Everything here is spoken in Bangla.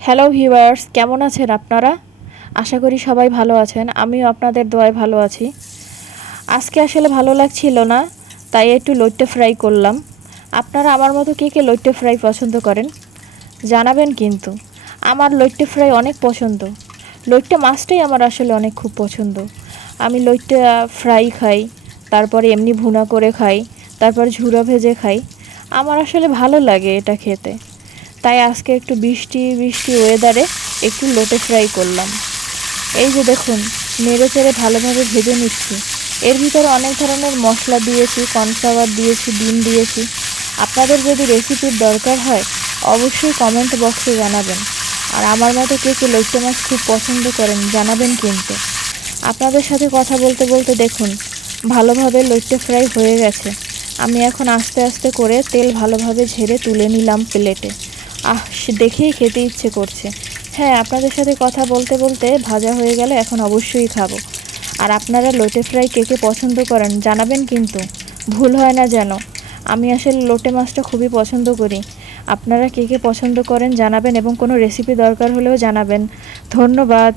হ্যালো ভিউয়ার্স, কেমন আছেন আপনারা? আশা করি সবাই ভালো আছেন। আমিও আপনাদের দোয়ায় ভালো আছি। আজকে আসলে ভালো লাগছিল না, তাই একটু লইট্টে ফ্রাই করলাম। আপনারা আমার মতো কে লইট্টে ফ্রাই পছন্দ করেন জানাবেন কিন্তু। আমার লইট্টে ফ্রাই অনেক পছন্দ। লইট্টে মাছটাই আমার আসলে অনেক খুব পছন্দ। আমি লইট্টে ফ্রাই খাই, তারপরে এমনি ভুনা করে খাই, তারপর ঝুরা ভেজে খাই। আমার আসলে ভালো লাগে এটা খেতে। তাই আজকে একটু বৃষ্টি বৃষ্টি ওয়েদারে একটু লোটে ফ্রাই করলাম। এই যে দেখুন, নেড়ে চেড়ে ভালোভাবে ভেজে নিচ্ছি। এর ভিতরে অনেক ধরনের মশলা দিয়েছি, কর্নফ্লাওয়ার দিয়েছি, ডিম দিয়েছি। আপনাদের যদি রেসিপির দরকার হয় অবশ্যই কমেন্ট বক্সে জানাবেন। আর আমার মতো কে লইট্টে মাছ খুব পছন্দ করেন জানাবেন কিন্তু। আপনাদের সাথে কথা বলতে বলতে দেখুন ভালোভাবে লইট্টে ফ্রাই হয়ে গেছে। আমি এখন আস্তে আস্তে করে তেল ভালোভাবে ঝেড়ে তুলে নিলাম প্লেটে। দেখেই খেতে ইচ্ছে করছে। হ্যাঁ, আপনাদের সাথে কথা বলতে বলতে ভাজা হয়ে গেলে এখন অবশ্যই খাবো। আর আপনারা লোটে ফ্রাই কে পছন্দ করেন জানাবেন কিন্তু, ভুল হয় না যেন। আমি আসলে লোটে মাছটা খুবই পছন্দ করি। আপনারা কে পছন্দ করেন জানাবেন এবং কোনো রেসিপি দরকার হলেও জানাবেন। ধন্যবাদ।